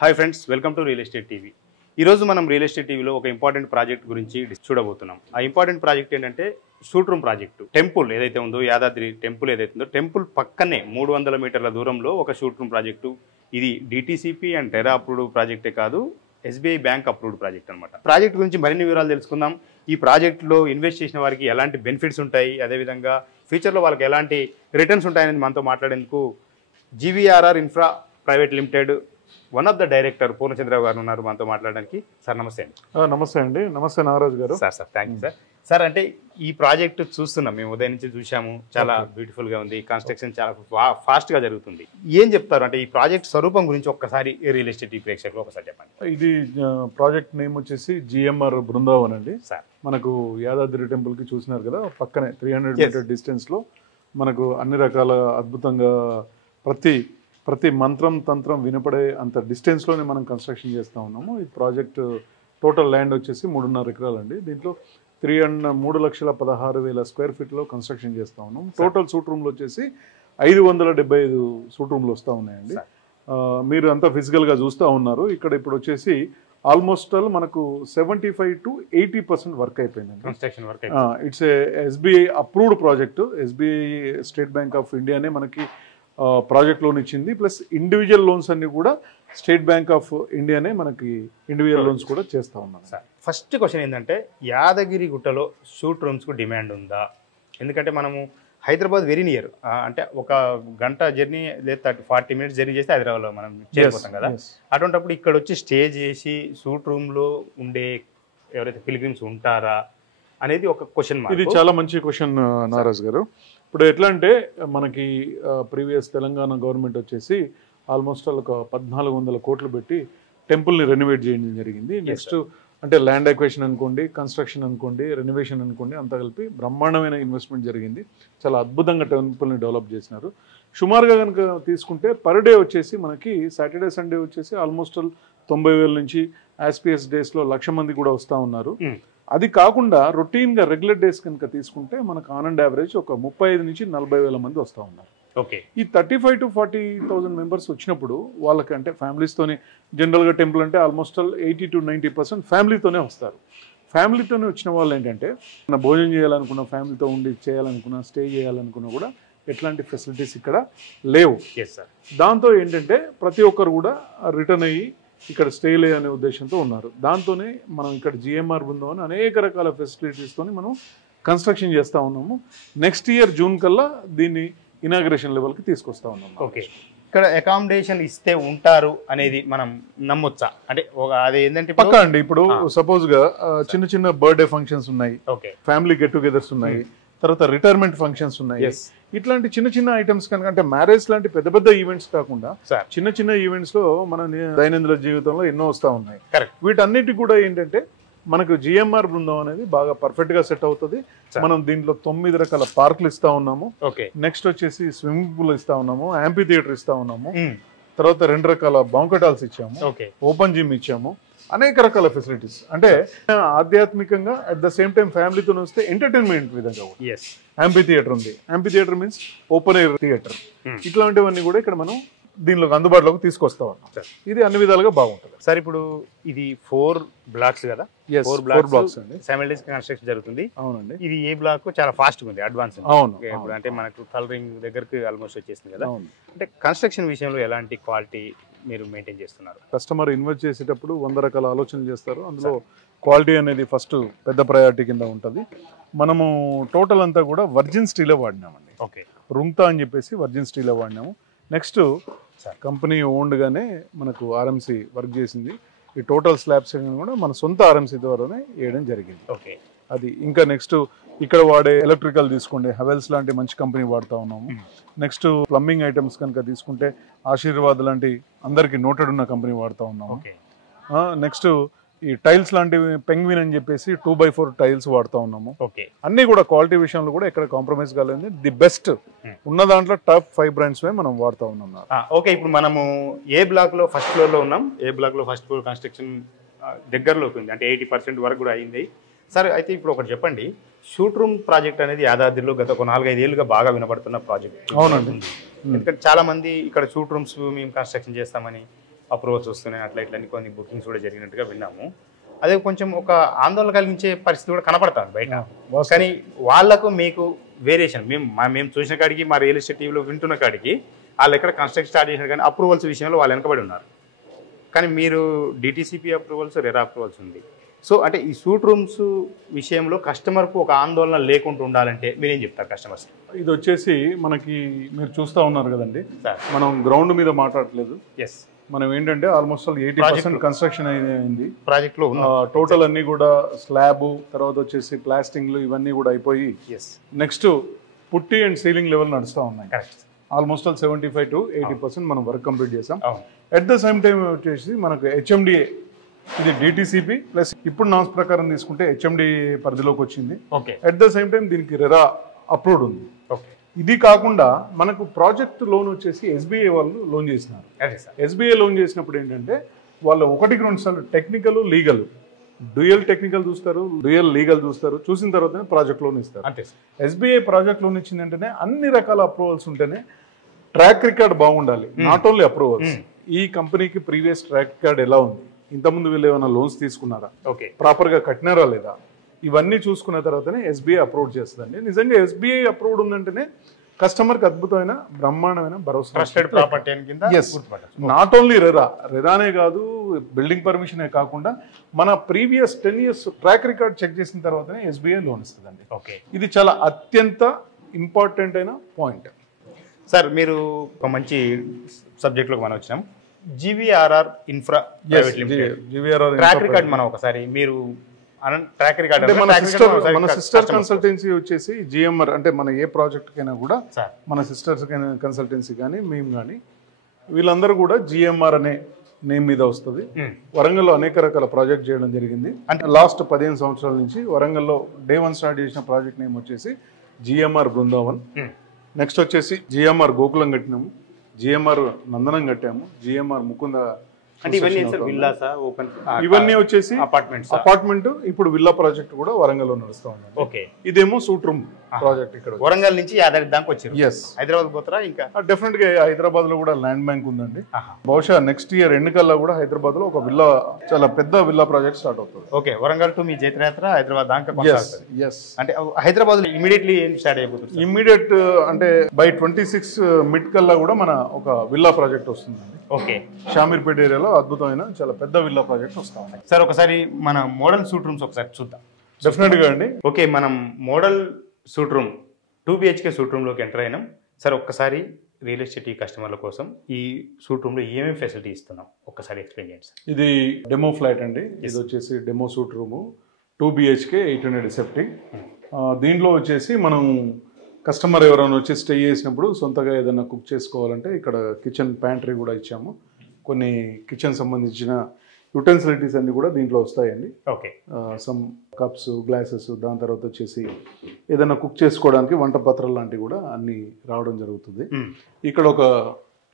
Hi friends, welcome to real estate TV. ఈరోజు మనం real estate టీవీలో ఒక ఇంపార్టెంట్ ప్రాజెక్ట్ గురించి చూడబోతున్నాం. ఆ ఇంపార్టెంట్ ప్రాజెక్ట్ ఏంటంటే షూట్ రూమ్ ప్రాజెక్టు. టెంపుల్ ఏదైతే ఉందో, యాదాద్రి టెంపుల్ ఏదైతే ఉందో, టెంపుల్ పక్కనే 300 మీటర్ల దూరంలో ఒక షూట్ రూమ్ ప్రాజెక్టు. ఇది డిటిసిపి అండ్ టెరా అప్రూవ్డ్ ప్రాజెక్టే కాదు, ఎస్బీఐ బ్యాంక్ అప్రూవ్డ్ ప్రాజెక్ట్ అనమాట. ప్రాజెక్ట్ గురించి మరిన్ని వివరాలు తెలుసుకుందాం. ఈ ప్రాజెక్టులో ఇన్వెస్ట్ చేసిన వారికి ఎలాంటి బెనిఫిట్స్ ఉంటాయి, అదేవిధంగా ఫ్యూచర్లో వాళ్ళకి ఎలాంటి రిటర్న్స్ ఉంటాయనేది మనతో మాట్లాడేందుకు జీవీఆర్ఆర్ infra private limited one of the director Purnachandrarao గారు ఉన్నారు మనతో మాట్లాడడానికి. సార్ నమస్తే అండి. నమస్తే అండి. నమస్తే నాగరాజు గారు. Sir thank you sir. Sir, అంటే ఈ ప్రాజెక్ట్ చూస్తున్నాం, మేము ఉదయం నుంచి చూసాము, చాలా బ్యూటిఫుల్గా ఉంది, కన్స్ట్రక్షన్ చాలా ఫాస్ట్గా జరుగుతుంది. ఏం చెప్తారు అంటే ఈ ప్రాజెక్ట్ స్వరూపం గురించి ఒక్కసారి రియల్ ఎస్టేట్ ప్రేక్షకులు ఒకసారి చెప్పండి. ఇది ప్రాజెక్ట్ నేమ్ వచ్చేసి జిఎంఆర్ బృందావన్ అండి. సార్, మనకు యాదాద్రి టెంపుల్కి చూసినారు కదా, పక్కనే 300 మీటర్ డిస్టెన్స్లో మనకు అన్ని రకాల అద్భుతంగా ప్రతి మంత్రం తంత్రం వినపడే అంత డిస్టెన్స్లోనే మనం కన్స్ట్రక్షన్ చేస్తూ ఉన్నాము. ఈ ప్రాజెక్ట్ టోటల్ ల్యాండ్ వచ్చేసి 3.5 ఎకరాలు అండి. దీంట్లో 3,16,000 స్క్వేర్ ఫీట్లో కన్స్ట్రక్షన్ చేస్తూ ఉన్నాం. టోటల్ సూట్ రూమ్లు వచ్చేసి 575 సూట్ రూమ్లు వస్తూ ఉన్నాయండి. మీరు అంతా ఫిజికల్గా చూస్తూ ఉన్నారు. ఇక్కడ ఇప్పుడు వచ్చేసి ఆల్మోస్ట్ మనకు 75 to 80% వర్క్ అయిపోయిందండి. Construction work. It's SBI approved project. SBI State Bank of ఇండియానే మనకి ప్రాజెక్ట్ లోన్ ఇచ్చింది. ప్లస్ ఇండివిజువల్ లోన్స్ అన్ని కూడా స్టేట్ బ్యాంక్ ఆఫ్ ఇండియానే మనకి ఇండివిజువల్ లోన్స్ కూడా చేస్తూ ఉన్నాం. సార్, ఫస్ట్ క్వశ్చన్ ఏంటంటే యాదగిరి గుట్టలో షూట్ రూమ్స్కు డిమాండ్ ఉందా? ఎందుకంటే మనము హైదరాబాద్ వెరీ నియర్, అంటే ఒక గంట జర్నీ లేదా 40 మినిట్స్ జర్నీ చేస్తే హైదరాబాద్లో మనం చేరిపోతాం కదా. అటువంటిప్పుడు ఇక్కడ వచ్చి స్టే చేసి షూట్ రూమ్లో ఉండే ఎవరైతే పిలిగ్రిమ్స్ ఉంటారా అనేది ఒక క్వశ్చన్. ఇది చాలా మంచి క్వశ్చన్ నారాజ్ గారు. ఇప్పుడు ఎట్లా అంటే మనకి ప్రీవియస్ తెలంగాణ గవర్నమెంట్ వచ్చేసి ఆల్మోస్ట్ ఒక 1,400 కోట్లు పెట్టి టెంపుల్ని రెనోవేట్ చేయడం జరిగింది. నెక్స్ట్ అంటే ల్యాండ్ అక్విజిషన్ అనుకోండి, కన్స్ట్రక్షన్ అనుకోండి, రెనోవేషన్ అనుకోండి, అంతా కలిపి బ్రహ్మాండమైన ఇన్వెస్ట్మెంట్ జరిగింది. చాలా అద్భుతంగా టెంపుల్ని డెవలప్ చేసినారు. సుమారుగా కనుక తీసుకుంటే పర్ డే వచ్చేసి మనకి సాటర్డే సండే వచ్చేసి ఆల్మోస్ట్ 90,000 నుంచి ఆస్పిఎస్ డేస్లో 1,00,000 మంది కూడా వస్తూ ఉన్నారు. అది కాకుండా రొటీన్గా రెగ్యులర్ డేస్ కనుక తీసుకుంటే మనకు ఆన్ అండ్ యావరేజ్ ఒక 35,000 నుంచి 40,000 మంది వస్తూ ఉన్నారు. ఓకే. ఈ 35,000 to 40,000 మెంబర్స్ వచ్చినప్పుడు వాళ్ళకి అంటే ఫ్యామిలీస్తోనే, జనరల్గా టెంపుల్ అంటే ఆల్మోస్ట్ 80 to 90% ఫ్యామిలీతోనే వస్తారు. ఫ్యామిలీతోనే వచ్చిన వాళ్ళు ఏంటంటే భోజనం చేయాలనుకున్న, ఫ్యామిలీతో ఉండి చేయాలనుకున్నా, స్టే చేయాలనుకున్నా కూడా ఎట్లాంటి ఫెసిలిటీస్ ఇక్కడ లేవు. దాంతో ఏంటంటే ప్రతి ఒక్కరు కూడా రిటర్న్ అయ్యి ఇక్కడ స్టేలే అనే ఉద్దేశంతో ఉన్నారు. దాంతోనే మనం ఇక్కడ జిఎంఆర్ బృందావన్ అనేక రకాల ఫెసిలిటీస్తో మనం కన్స్ట్రక్షన్ చేస్తూ ఉన్నాము. నెక్స్ట్ ఇయర్ జూన్ కల్లా దీన్ని ఇనాగ్రేషన్ లెవెల్కి తీసుకొస్తా ఉన్నాము. ఓకే. ఇక్కడ అకామిడేషన్ ఇస్తే ఉంటారు అనేది మనం నమ్మొచ్చా? అంటే అది ఏంటంటే పక్కా అండి. ఇప్పుడు సపోజ్గా చిన్న చిన్న బర్త్డే ఫంక్షన్స్ ఉన్నాయి, ఫ్యామిలీ గెట్ టుగెదర్స్ ఉన్నాయి, తర్వాత రిటైర్మెంట్ ఫంక్షన్స్ ఉన్నాయి. ఇట్లాంటి చిన్న చిన్న ఐటమ్స్ కనుక, అంటే మ్యారేజ్ లాంటి పెద్ద పెద్ద ఈవెంట్స్ కాకుండా చిన్న చిన్న ఈవెంట్స్ లో మన దైనందిన జీవితంలో ఎన్నో వస్తూ ఉన్నాయి. వీటన్నిటి కూడా ఏంటంటే మనకు జిఎంఆర్ బృందం అనేది బాగా పర్ఫెక్ట్ గా సెట్ అవుతుంది. మనం దీంట్లో 9 రకాల పార్కులు ఇస్తా ఉన్నాము. నెక్స్ట్ వచ్చేసి స్విమ్మింగ్ పూల్ ఇస్తా ఉన్నాము, యాంపీ థియేటర్ ఇస్తా ఉన్నాము, తర్వాత 2 రకాల బాంకెట్ హాల్స్ ఇచ్చాము, ఓపెన్ జిమ్ ఇచ్చాము, అనేక రకాల ఫెసిలిటీస్. అంటే ఆధ్యాత్మికంగా అట్ ద సేమ్ టైం ఫ్యామిలీతో వస్తే ఎంటర్టైన్మెంట్ విధంగా యాంపీ థియేటర్ ఉంది. Amphitheatre means open air theatre. ఇట్లాంటివన్నీ కూడా ఇక్కడ మనం దీనిలో అందుబాటులోకి తీసుకొస్తా ఉన్నాం. ఇది అన్ని విధాలుగా బాగుంటుంది. సార్, ఇప్పుడు ఇది 4 బ్లాక్స్ కదా, 4 బ్లాక్స్ అండి, సైమల్టేనియస్ కన్స్ట్రక్షన్ జరుగుతుంది. అవునండి. ఇది ఏ బ్లాక్ చాలా ఫాస్ట్ ఉంది, అడ్వాన్స్. అవును. ఇప్పుడు అంటే మనకు కలరింగ్ దగ్గరకు ఆల్మోస్ట్ వచ్చేసింది కదా. అంటే కన్స్ట్రక్షన్ విషయంలో ఎలాంటి క్వాలిటీ మీరు మెయింటైన్ చేస్తున్నారు? కస్టమర్ ఇన్వెస్ట్ చేసేటప్పుడు 100 రకాల ఆలోచనలు చేస్తారు. అందులో క్వాలిటీ అనేది ఫస్ట్ పెద్ద ప్రయారిటీ కింద ఉంటుంది. మనము టోటల్ అంతా కూడా వర్జిన్ స్టీలే వాడినామండి. ఓకే. రుంగ్తా అని చెప్పేసి వర్జిన్ స్టీలే వాడినాము. నెక్స్ట్ కంపెనీ ఓన్డ్గానే మనకు ఆర్ఎంసీ వర్క్ చేసింది. ఈ టోటల్ స్లాబ్స్ కూడా మన సొంత ఆర్ఎంసీ ద్వారానే వేయడం జరిగింది. ఓకే. అది ఇంకా నెక్స్ట్ ఇక్కడ వాడే ఎలక్ట్రికల్ తీసుకోండి, హెవెల్స్ లాంటి మంచి కంపెనీ వాడుతూ ఉన్నాము. నెక్స్ట్ ప్లంబింగ్ ఐటమ్స్ కనుక తీసుకుంటే ఆశీర్వాద్ లాంటి అందరికి నోటెడ్ ఉన్న కంపెనీ వాడుతూ ఉన్నాము. నెక్స్ట్ ఈ టైల్స్ లాంటివి పెంగ్విన్ అని చెప్పేసి 2x4 టైల్స్ వాడుతూ ఉన్నాము. అన్ని కూడా క్వాలిటీ విషయంలో కూడా ఎక్కడ కాంప్రమైజ్ కాలేదు. ది బెస్ట్ ఉన్న దాంట్లో టాప్ 5 బ్రాండ్స్ మనం వాడుతూ ఉన్నాం. ఓకే. ఇప్పుడు మనము ఏ బ్లాక్ లో ఫస్ట్ ఫ్లోర్ లో ఉన్నాం. ఏ బ్లాక్ లో ఫస్ట్ ఫ్లోర్ కన్స్ట్రక్షన్ దగ్గరలోకి ఉంది, అంటే 80% వరకు కూడా అయింది. సరే, అయితే ఇప్పుడు ఒకటి చెప్పండి, షూట్ రూమ్ ప్రాజెక్ట్ అనేది యాదాద్రిలో గత 4-5 ఏళ్ళుగా బాగా వినపడుతున్న ప్రాజెక్ట్. అవునండి. ఎందుకంటే చాలా మంది ఇక్కడ షూట్ రూమ్స్ మేము కన్స్ట్రక్షన్ చేస్తామని అప్రూవల్స్ వస్తున్నాయి, అట్లా ఇట్లా కొన్ని బుకింగ్స్ కూడా జరిగినట్టుగా విన్నాము. అదే కొంచెం ఒక ఆందోళన కలిగించే పరిస్థితి కూడా కనపడుతుంది బయట. కానీ వాళ్ళకు మీకు వేరియేషన్ మేము చూసిన కాడికి, మా రియల్ ఎస్టేట్ టీవీలో వింటున్న కాడికి వాళ్ళు ఎక్కడ కన్స్ట్రక్షన్ స్టార్ట్ చేసినారు, కానీ అప్రూవల్స్ విషయంలో వాళ్ళు వెనకబడి ఉన్నారు. కానీ మీరు డిటీసీపీ అప్రూవల్స్, రెరా అప్రూవల్స్ ఉంది. సో అంటే ఈ సూట్ రూమ్స్ విషయంలో కస్టమర్కు ఒక ఆందోళన లేకుండా ఉండాలంటే మీరేం చెప్తారు కస్టమర్స్? ఇది వచ్చేసి మనకి మీరు చూస్తూ ఉన్నారు కదండి, మనం గ్రౌండ్ మీద మాట్లాడట్లేదు. ఎస్, మనం ఏంటంటే ఆల్మోస్ట్ 80% కన్స్ట్రక్షన్ అయింది ప్రాజెక్ట్లో. టోటల్ అన్ని కూడా స్లాబ్, తర్వాత వచ్చేసి ప్లాస్టింగ్లు ఇవన్నీ కూడా అయిపోయి నెక్స్ట్ పుట్టి అండ్ సీలింగ్ లెవెల్ నడుస్తూ ఉన్నాయి. ఆల్మోస్ట్ 75 to 80% మనం వర్క్ కంప్లీట్ చేసాం. అట్ ద సేమ్ టైం వచ్చేసి మనకు హెచ్ఎండిఏ, ఇది డిటిసిపి ప్లస్ ఇప్పుడు నామ్స్ ప్రకారం తీసుకుంటే హెచ్ఎండి పరిధిలోకి వచ్చింది. అట్ ద సేమ్ టైం దీనికి రెరా అప్రూవ్డ్ ఉంది. ఇది కాకుండా మనకు ప్రాజెక్ట్ లోన్ వచ్చేసి ఎస్బీఐ వాళ్ళు లోన్ చేసినారు. ఎస్బీఐ లోన్ చేసినప్పుడు ఏంటంటే వాళ్ళు 1-2 సార్లు టెక్నికల్, లీగల్, డ్యూయల్ టెక్నికల్ చూస్తారు, డ్యూయల్ లీగల్ చూస్తారు. చూసిన తర్వాతనే ప్రాజెక్ట్ లోన్ ఇస్తారు. ఎస్బీఐ ప్రాజెక్ట్ లోన్ ఇచ్చిందంటేనే అన్ని రకాల అప్రూవల్స్ ఉంటేనే ట్రాక్ రికార్డ్ బాగుండాలి. నాట్ ఓన్లీ అప్రూవల్స్, ఈ కంపెనీకి ప్రీవియస్ ట్రాక్ రికార్డ్ ఎలా ఉంది, ఇంతకుముందు వీళ్ళు ఏమైనా లోన్స్ తీసుకున్నారా, ప్రాపర్గా కట్టినారా లేదా, ఇవన్నీ చూసుకున్న తర్వాతనే ఎస్బీఐ అప్రూవ్ చేస్తుందండి. నిజంగా ఎస్బీఐ అప్రూవ్డ్ ఉందంటేనే కస్టమర్కి అద్భుతమైన బ్రహ్మాండమైన భరోసా. నాట్ ఓన్లీ రెరానే కాదు, బిల్డింగ్ పర్మిషనే కాకుండా మన previous 10 years track record check చేసిన తర్వాతనే ఎస్బీఐ లోన్ ఇస్తుందండి. ఇది చాలా అత్యంత ఇంపార్టెంట్ అయిన పాయింట్. సార్, మీరు ఒక మంచి సబ్జెక్ట్లోకి మనం వచ్చినాం. జీవీఆర్ఆర్ infra private limited track record మనం ఒకసారి మీరు ట్రాక్ రికార్డ్, మన సిస్టర్ కన్సల్టెన్సీ వచ్చేసి జిఎంఆర్, అంటే మన ఏ ప్రాజెక్ట్ కైనా కూడా మన సిస్టర్స్ కన్సల్టెన్సీ కానీ మేము కానీ వీళ్ళందరూ కూడా జిఎంఆర్ అనే నేమ్ మీద వస్తుంది. వరంగల్లో అనేక రకాల ప్రాజెక్ట్ చేయడం జరిగింది. అంటే లాస్ట్ 15 సంవత్సరాల నుంచి వరంగల్లో డే 1 స్టార్ట్ చేసిన ప్రాజెక్ట్ నేమ్ వచ్చేసి జిఎంఆర్ బృందావన్. నెక్స్ట్ వచ్చేసి జిఎంఆర్ గోకులం కట్టినాము, జిఎంఆర్ నందనం కట్టాము, జిఎంఆర్ ముకుంద. ఇవన్నీ వచ్చేసి అపార్ట్మెంట్. ఇప్పుడు విల్లా ప్రాజెక్ట్ కూడా వరంగల్ లో నడుస్తూ ఉంది. ఇదేమో సూట్ రూమ్ ప్రాజెక్ట్. ఇక్కడ వరంగల్ నుంచి యాదాద్రి దాకా వచ్చారు. హైదరాబాద్ పోతారా? ఇంకా డెఫినెట్ గా హైదరాబాద్ లో కూడా ల్యాండ్ బ్యాంక్ ఉందండి. బహుశా నెక్స్ట్ ఇయర్ ఎన్నికల్లో కూడా హైదరాబాద్ లో ఒక విల్లా, చాలా పెద్ద విల్లా ప్రాజెక్ట్ స్టార్ట్ అవుతుంది. వరంగల్ టు మీ జైత్రయాత్ర హైదరాబాద్ దాకా. అంటే హైదరాబాద్ ఇమీడియట్లీ స్టార్ట్ అయిపోతుంది. ఇమీడియట్ అంటే బై 26 మిడ్ కల్లా కూడా మన ఒక విల్లా ప్రాజెక్ట్ వస్తుందండి. షామీర్పేట ఏరియాలో అద్భుతమైన చాలా పెద్ద విల్లా ప్రాజెక్ట్ వస్తా ఉన్నాయి. సార్, ఒకసారి మన మోడల్ సూట్ రూమ్స్ ఒకసారి చూద్దాం. డెఫినెట్ గా అండి. మనం model suite room 2 BHK suite room లోకి ఎంటర్ అయినాం. సార్, ఒక్కసారి రియల్ ఎస్టేట్ కస్టమర్ల కోసం ఈ సూట్ రూమ్ లో ఏమేమి ఫెసిలిటీ ఇస్తున్నాం ఒక్కసారి ఎక్స్ప్లెయిన్ చేయండి సార్. ఇది డెమో ఫ్లాట్ అండి. ఇది వచ్చేసి demo suite room 2 BHK 800 SFT. దీంట్లో వచ్చేసి మనం కస్టమర్ ఎవరైనా వచ్చి స్టే చేసినప్పుడు సొంతగా ఏదైనా కుక్ చేసుకోవాలంటే ఇక్కడ కిచెన్ ప్యాంట్రీ కూడా ఇచ్చాము. కొన్ని కిచెన్ సంబంధించిన యుటెన్సిలిటీస్ అన్ని కూడా దీంట్లో వస్తాయండి. సమ్ కప్స్, గ్లాసెస్, దాని తర్వాత వచ్చేసి ఏదైనా కుక్ చేసుకోవడానికి వంట పాత్రలు లాంటివి కూడా అన్ని రావడం జరుగుతుంది. ఇక్కడ ఒక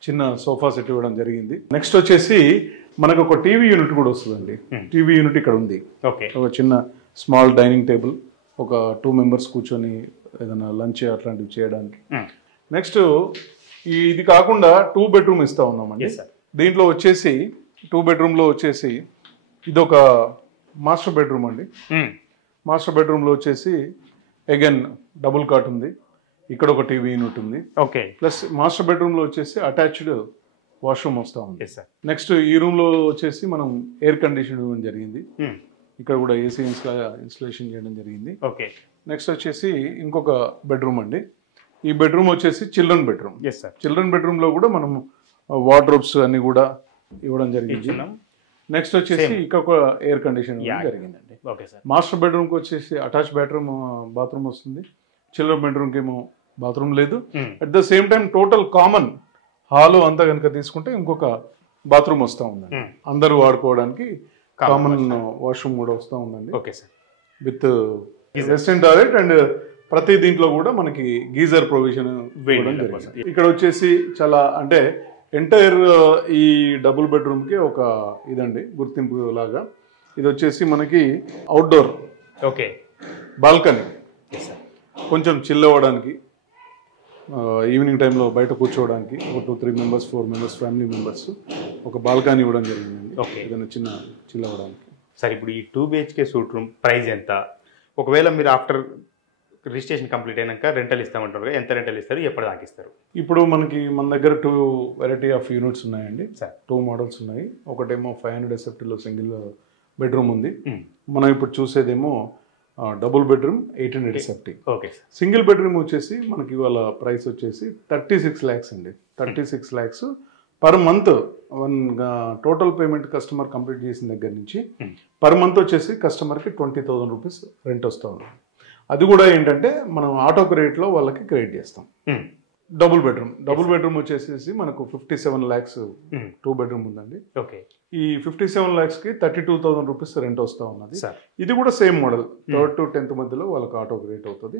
చిన్న సోఫా సెట్ ఇవ్వడం జరిగింది. నెక్స్ట్ వచ్చేసి మనకు ఒక టీవీ యూనిట్ కూడా వస్తుందండి. టీవీ యూనిట్ ఇక్కడ ఉంది. ఒక చిన్న స్మాల్ డైనింగ్ టేబుల్, ఒక 2 members కూర్చొని ఏదైనా లంచ్ అట్లాంటివి చేయడానికి. నెక్స్ట్ ఇది కాకుండా 2 bedroom ఇస్తా ఉన్నామండి. దీంట్లో వచ్చేసి 2 bedroom లో వచ్చేసి ఇది ఒక మాస్టర్ బెడ్రూమ్ అండి. మాస్టర్ బెడ్రూమ్లో వచ్చేసి అగైన్ డబుల్ కాట్ ఉంది. ఇక్కడ ఒక టీవీ యూనిట్ ఉంది. ప్లస్ మాస్టర్ బెడ్రూమ్లో వచ్చేసి అటాచ్డ్ వాష్రూమ్ వస్తూ ఉంది. నెక్స్ట్ ఈ రూమ్లో వచ్చేసి మనం ఎయిర్ కండిషన్ ఇవ్వడం జరిగింది. ఇక్కడ కూడా ఏసీ ఇన్స్టలేషన్ చేయడం జరిగింది. నెక్స్ట్ వచ్చేసి ఇంకొక బెడ్రూమ్ అండి. ఈ బెడ్రూమ్ వచ్చేసి చిల్డ్రన్ బెడ్రూమ్. చిల్డ్రన్ బెడ్రూమ్లో కూడా మనం వార్డ్రోబ్స్ అన్ని కూడా ఇవ్వడం జరిగింది. నెక్స్ట్ వచ్చేసి ఇంకొక ఎయిర్ కండిషన్ జరిగిందండి. మాస్టర్ బెడ్రూమ్కి వచ్చేసి అటాచ్ బాత్రూమ్ వస్తుంది. చిల్డ్రన్ బెడ్రూమ్కి ఏమో బాత్రూమ్ లేదు. At the same time total common hall అంతా కనుక తీసుకుంటే ఇంకొక బాత్రూమ్ వస్తూ ఉందండి. అందరూ వాడుకోవడానికి కామన్ వాష్రూమ్ కూడా వస్తూ ఉందండి. విత్ వెస్టర్న్ టాయిలెట్ అండ్ ప్రతి దీంట్లో కూడా మనకి గీజర్ ప్రొవిజన్ ఇవ్వడం జరిగింది. ఇక్కడ వచ్చేసి చాలా అంటే ఎంటైర్ ఈ డబుల్ బెడ్రూమ్కి ఒక ఇదండి గుర్తింపు లాగా. ఇది వచ్చేసి మనకి అవుట్డోర్ బాల్కనీ, కొంచెం చిల్ అవ్వడానికి, ఈవినింగ్ టైంలో బయట కూర్చోవడానికి ఒక 2-3 members 4 members ఫ్యామిలీ మెంబర్స్ ఒక బాల్కనీ ఇవ్వడం జరిగిందండి. ఏదైనా చిన్న చిల్ అవ్వడానికి. సార్ ఇప్పుడు ఈ 2 BHK సూట్ రూమ్ ప్రైస్ ఎంత? ఒకవేళ మీరు ఆఫ్టర్ రిజిస్ట్రేషన్ కంప్లీట్ అయినాక రెంటల్ ఇస్తామంటారు, ఎంత రెంటల్ ఇస్తారు, ఎప్పుడు దాకా ఇస్తారు? ఇప్పుడు మన దగ్గర 2 వెరైటీ ఆఫ్ యూనిట్స్ ఉన్నాయండి. 2 మోడల్స్ ఉన్నాయి. ఒకటేమో 500 SFTలో సింగిల్ బెడ్రూమ్ ఉంది. మనం ఇప్పుడు చూసేదేమో double bedroom 800 SFT. Okay. Single bedroom వచ్చేసి మనకి ఇవాళ ప్రైస్ వచ్చేసి 36 lakhs అండి. 36 lakhs per month. Total payment customer complete చేసిన దగ్గర నుంచి పర్ మంత్ వచ్చేసి కస్టమర్కి 20,000 రూపీస్ రెంట్ వస్తూ ఉంది. అది కూడా ఏంటంటే మనం ఆటో క్రెడిట్లో వాళ్ళకి క్రెడిట్ చేస్తాం. డబుల్ బెడ్రూమ్ వచ్చేసి మనకు 57 lakhs 2 బెడ్రూమ్ ఉందండి. ఓకే. ఈ 57 lakhsకి 32,000 రూపీస్ రెంట్ వస్తూ ఉన్నది. ఇది కూడా same model, 3rd to 10th మధ్యలో వాళ్ళకి ఆటో క్రెడిట్ అవుతుంది.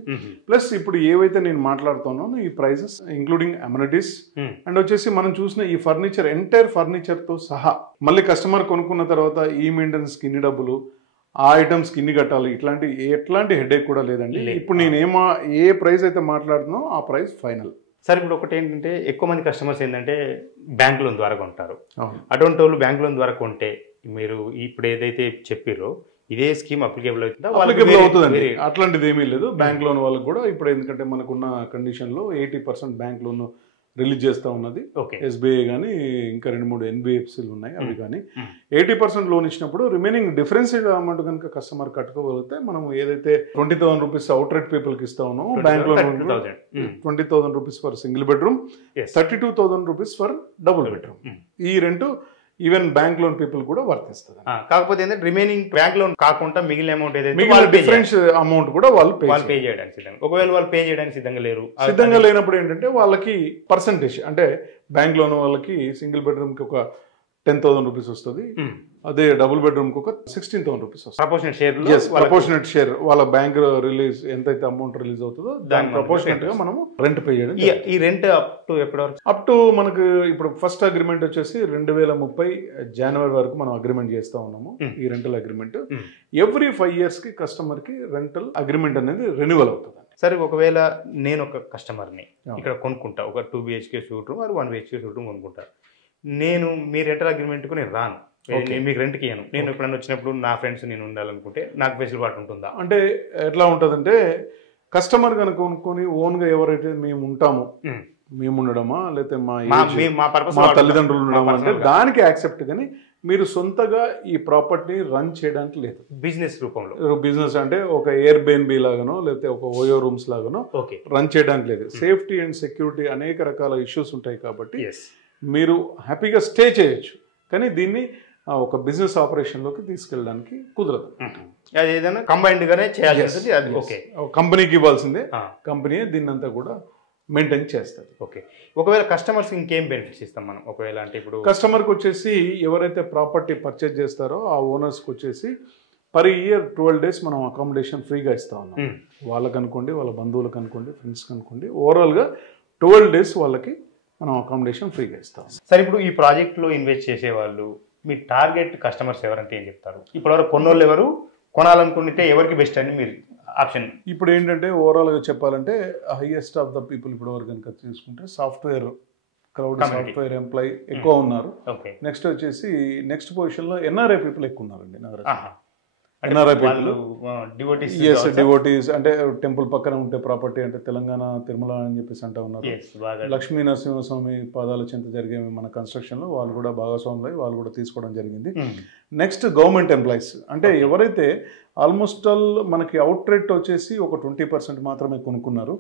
ప్లస్ ఇప్పుడు ఏవైతే నేను మాట్లాడుతున్నానో ఈ ప్రైసెస్ ఇంక్లూడింగ్ అమ్యూనిటీస్ అండ్ వచ్చేసి మనం చూసిన ఈ ఫర్నిచర్, ఎంటైర్ ఫర్నిచర్ తో సహా, మళ్ళీ కస్టమర్ కొనుక్కున్న తర్వాత ఈ మెయింటెనెన్స్కి ఇన్ని డబ్బులు, ఆ ఐటమ్స్కి ఇన్ని కట్టాలి, ఎట్లాంటి హెడేక్ కూడా లేదండి. ఇప్పుడు నేను ఏ ప్రైస్ అయితే మాట్లాడుతున్నా ఆ ప్రైస్ ఫైనల్. సార్ ఇప్పుడు ఒకటి ఏంటంటే ఎక్కువ మంది కస్టమర్స్ ఏంటంటే బ్యాంక్ లోన్ ద్వారా కొంటారు. అటువంటి వాళ్ళు బ్యాంక్ లోన్ ద్వారా కొంటే మీరు ఇప్పుడు ఏదైతే చెప్పారో ఇదే స్కీమ్ అప్లికేబుల్ అవుతుందండి. అట్లాంటిది ఏమీ లేదు. బ్యాంక్ లోన్ వాళ్ళకి కూడా ఇప్పుడు ఎందుకంటే మనకున్న కండిషన్లో 80% బ్యాంక్ లోన్ రిలీజ్ చేస్తూ ఉన్నది. SBI కానీ ఇంకా 2-3 NBFCలు ఉన్నాయి. అవి కానీ 80% లోన్ ఇచ్చినప్పుడు రిమైనింగ్ డిఫరెన్స్ అమౌంట్ కనుక కస్టమర్ కట్టుకోగలిగితే మనం ఏదైతే 20,000 రూపీస్ అవుట్ రైట్ పీపుల్కి ఇస్తా ఉన్నాం, bank loan 20,000 rupees for single bedroom, 32,000 rupees for double bedroom. ఈ rent even bank loan people కూడా వర్తిస్తుంది. కాకపోతే ఏంటంటే రిమైనింగ్ బ్యాంక్ లోన్ కాకుండా మిగిలిన అమౌంట్ ఏదైతే డిఫరెన్స్ అమౌంట్ కూడా వాళ్ళు పే చేయడానికి సిద్ధంగా. ఒకవేళ వాళ్ళు పే చేయడానికి సిద్ధంగా లేనప్పుడు ఏంటంటే వాళ్ళకి పర్సంటేజ్, అంటే బ్యాంక్ లోన్ వాళ్ళకి సింగిల్ బెడ్రూమ్ కి ఒక 10,000 రూపీస్ వస్తుంది. అదే డబుల్ బెడ్రూమ్ కి ఒక 16,000 రూపీస్ వస్తుంది. ప్రపోర్షనేట్ షేర్ వాళ్ళ బ్యాంక్ రిలీజ్ ఎంతైతే అమౌంట్ రిలీజ్ అవుతుందో దాని ప్రపోర్షనేట్ గా మనం రెంట్ పే చేయడం. ఈ రెంట్ అప్ టు మనకు ఇప్పుడు ఫస్ట్ అగ్రిమెంట్ వచ్చేసి 2030 జనవరి వరకు మనం అగ్రిమెంట్ చేస్తా ఉన్నాము. ఈ రెంటల్ అగ్రిమెంట్ ఎవ్రీ 5 years కి కస్టమర్ కి రెంటల్ అగ్రిమెంట్ అనేది రెన్యువల్ అవుతుంది. సరే ఒకవేళ నేను ఒక కస్టమర్ని ఇక్కడ కొనుక్కుంటా, ఒక 2 BHK suite room, 1 BHK suite room కొనుక్కుంటా, నేను మీ రెంటల్ అగ్రిమెంట్కు నేను రాను, నేను మీకు రెంట్కి ఇయ్యను, నేను ఎప్పుడైనా వచ్చినప్పుడు నా ఫ్రెండ్స్ నేను ఉండాలనుకుంటే నాకు వెసులుబాటు ఉంటుందా? అంటే ఎట్లా ఉంటుందంటే కస్టమర్ కనుక కొనుక్కొని ఓన్గా ఎవరైతే మేము ఉంటామో, మేము ఉండడమా లేకపోతే మా తల్లిదండ్రులు ఉండడమా అంటే దానికి యాక్సెప్ట్, కానీ మీరు సొంతగా ఈ ప్రాపర్టీ రన్ చేయడానికి లేదు. బిజినెస్ రూపంలో, బిజినెస్ అంటే ఒక ఎయిర్బిఎన్బి లాగానో లేకపోతే ఒక ఓయో రూమ్స్ లాగానో రన్ చేయడానికి లేదు. సేఫ్టీ అండ్ సెక్యూరిటీ అనేక రకాల ఇష్యూస్ ఉంటాయి కాబట్టి మీరు హ్యాపీగా స్టే చేయొచ్చు, కానీ దీన్ని ఒక బిజినెస్ ఆపరేషన్లోకి తీసుకెళ్ళడానికి కుదరదు. అది ఏదైనా కంబైన్డ్ గానే చేయాల్సింది. అది ఓకే, కంపెనీకి ఇవ్వాల్సిందే, కంపెనీ దీన్ని అంతా కూడా మెయింటైన్ చేస్తుంది. ఓకే. ఒకవేళ కస్టమర్స్ ఇంకేం బెనిఫిట్స్ ఇస్తాం మనం? ఒకవేళ అంటే ఇప్పుడు కస్టమర్కి వచ్చేసి ఎవరైతే ప్రాపర్టీ పర్చేజ్ చేస్తారో ఆ ఓనర్స్కి వచ్చేసి పర్ ఇయర్ 12 days మనం అకామిడేషన్ ఫ్రీగా ఇస్తా ఉన్నాం. వాళ్ళకి అనుకోండి, వాళ్ళ బంధువులకు అనుకోండి, ఫ్రెండ్స్కి అనుకోండి, ఓవరాల్గా 12 days వాళ్ళకి మనం అకామిడేషన్ ఫ్రీగా ఇస్తాం. సరే ఇప్పుడు ఈ ప్రాజెక్ట్లో ఇన్వెస్ట్ చేసే వాళ్ళు మీ టార్గెట్ కస్టమర్స్ ఎవరంటే ఏం చెప్తారు? ఇప్పటివరకు కొన్నోళ్ళు ఎవరు, కొనాలనుకుంటే ఎవరికి బెస్ట్ అని మీరు ఆప్షన్? ఇప్పుడు ఏంటంటే ఓవరాల్గా చెప్పాలంటే హైయెస్ట్ ఆఫ్ ద పీపుల్ ఇప్పుడు వరకు కనుక తీసుకుంటే సాఫ్ట్వేర్ క్రౌడ్, సాఫ్ట్వేర్ ఎంప్లాయీ ఎక్కువ ఉన్నారు. నెక్స్ట్ వచ్చేసి నెక్స్ట్ పొజిషన్లో NRI పీపుల్ ఎక్కువ ఉన్నారండి. NRI పీపుల్, డివోటీస్, అంటే టెంపుల్ పక్కన ఉంటే ప్రాపర్టీ, అంటే తెలంగాణ తిరుమల అని చెప్పేసి అంటూ ఉన్నారు. లక్ష్మీ నరసింహస్వామి పాదాల చెంత జరిగే మన కన్స్ట్రక్షన్లో వాళ్ళు కూడా భాగస్వాములు అయ్యి వాళ్ళు కూడా తీసుకోవడం జరిగింది. నెక్స్ట్ గవర్నమెంట్ ఎంప్లాయీస్, అంటే ఎవరైతే ఆల్మోస్ట్ ఆల్ మనకి అవుట్ రేట్ వచ్చేసి ఒక 20% మాత్రమే కొనుక్కున్నారు,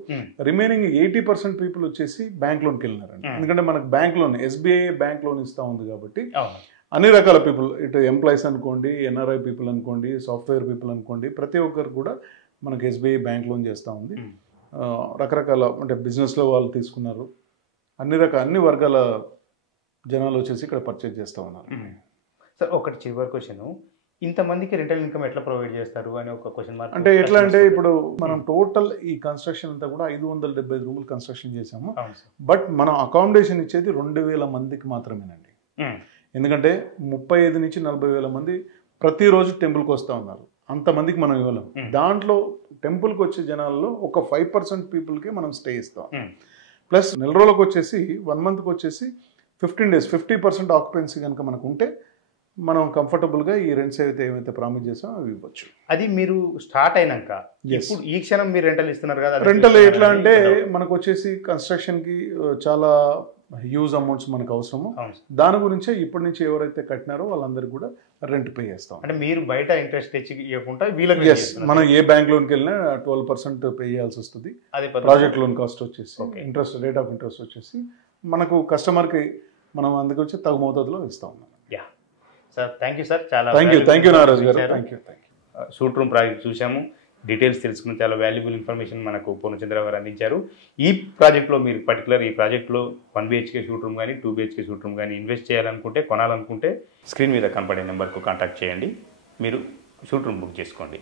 రిమైనింగ్ 80% పీపుల్ వచ్చేసి బ్యాంక్ లోన్కి వెళ్ళినారండి. ఎందుకంటే మనకు bank loan, SBI bank loan ఇస్తూ ఉంది కాబట్టి అన్ని రకాల పీపుల్, ఇటు ఎంప్లాయీస్ అనుకోండి, NRI పీపుల్ అనుకోండి, సాఫ్ట్వేర్ పీపుల్ అనుకోండి, ప్రతి ఒక్కరు కూడా మనకి SBI బ్యాంక్ లోన్ చేస్తూ ఉంది. రకరకాల అంటే బిజినెస్లో వాళ్ళు తీసుకున్నారు, అన్ని వర్గాల జనాలు వచ్చేసి ఇక్కడ పర్చేజ్ చేస్తూ ఉన్నారు. సార్ ఒకటి చివరి క్వశ్చన్, ఇంతమందికి రెంటల్ ఇన్కమ్ ఎట్లా ప్రొవైడ్ చేస్తారు అని ఒక క్వశ్చన్ మార్క్. అంటే ఎట్లా అంటే ఇప్పుడు మనం టోటల్ ఈ కన్స్ట్రక్షన్ అంతా కూడా 575 రూములు కన్స్ట్రక్షన్ చేసాము. బట్ మనం అకామిడేషన్ ఇచ్చేది 2,000 మందికి మాత్రమేనండి. ఎందుకంటే 35 నుంచి 40,000 మంది ప్రతిరోజు టెంపుల్కి వస్తూ ఉన్నారు, అంతమందికి మనం ఇవ్వలేం. దాంట్లో టెంపుల్కి వచ్చే జనాల్లో ఒక 5% పీపుల్కి మనం స్టే ఇస్తాం. ప్లస్ నెల రోజులకు వచ్చేసి 1 monthకి వచ్చేసి 15 days 50% ఆక్యుపెన్సీ కనుక మనకు ఉంటే మనం కంఫర్టబుల్గా ఈ రెంట్స్ ఏమైతే ప్రామిస్ చేసామో అవి ఇవ్వచ్చు. అది మీరు స్టార్ట్ అయినాక ఇప్పుడు ఈ క్షణం మీరు రెంటల్ ఇస్తున్నారు కదా, రెంటల్ ఎట్లా అంటే మనకు వచ్చేసి కన్స్ట్రక్షన్కి చాలా హ్యూజ్ అమౌంట్స్ మనకు అవసరము. దాని గురించే ఇప్పటి నుంచి ఎవరైతే కట్టినారో వాళ్ళందరికీ కూడా రెంట్ పే చేస్తాం. అంటే మీరు బయట ఇంట్రెస్ట్ తెచ్చి ఇవ్వకుండా వీళ్ళకి మనం ఏ బ్యాంక్ లోన్కి వెళ్ళినా 12% పే చేయాల్సి వస్తుంది. ప్రాజెక్ట్ లోన్ కాస్ట్ వచ్చేసి ఇంట్రెస్ట్ రేట్ ఆఫ్ ఇంట్రెస్ట్ వచ్చేసి మనకు కస్టమర్కి మనం అందుకు వచ్చి తగు మోతాదులో ఇస్తాం. సార్ థ్యాంక్ యూ సార్, చాలా థ్యాంక్ యూ నారాజు గారు. Thank you. Suite room project చూసాము, డీటెయిల్స్ తెలుసుకుని చాలా వాల్యుబుల్ ఇన్ఫర్మేషన్ మనకు పూర్ణచంద్ర గారు అందించారు. ఈ ప్రాజెక్ట్లో మీరు పర్టికులర్ ఈ ప్రాజెక్ట్లో 1 BHK షూట్ రూమ్ కానీ 2 BHK షూట్ రూమ్ కానీ ఇన్వెస్ట్ చేయాలనుకుంటే, కొనాలనుకుంటే స్క్రీన్ మీద కనపడే నెంబర్కు కాంటాక్ట్ చేయండి, మీరు షూట్ రూమ్ బుక్ చేసుకోండి.